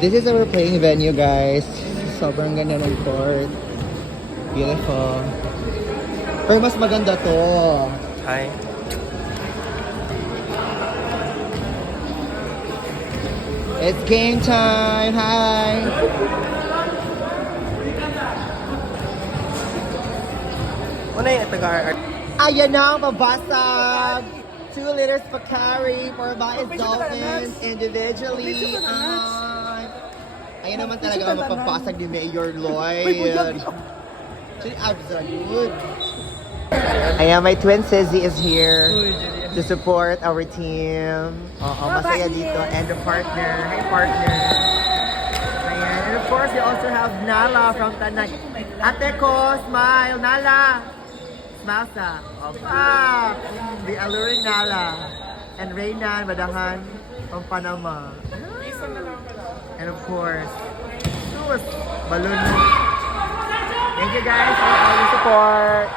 This is our playing venue, guys. Sobrang ganda ng court. Beautiful. Pero mas maganda to. Hi. It's game time! Hi! Una yung taga-art. Ayan na, mabasag! 2 liters per carry for Baez Dolphins individually. Ayan naman talaga ang mapapasag ni Mayor Lloyd. Actually, abs are good. Ayan, my twin Sizzy is here to support our team. Oo, masaya dito. And the partner. Hi, partner. Ayan. And of course, we also have Nala from Tanay. Ate ko, smile. Nala. Smile sa. Opa. The alluring Nala. And Reynan, Badahan from Panama. And of course, Balloon. Thank you guys for all the support.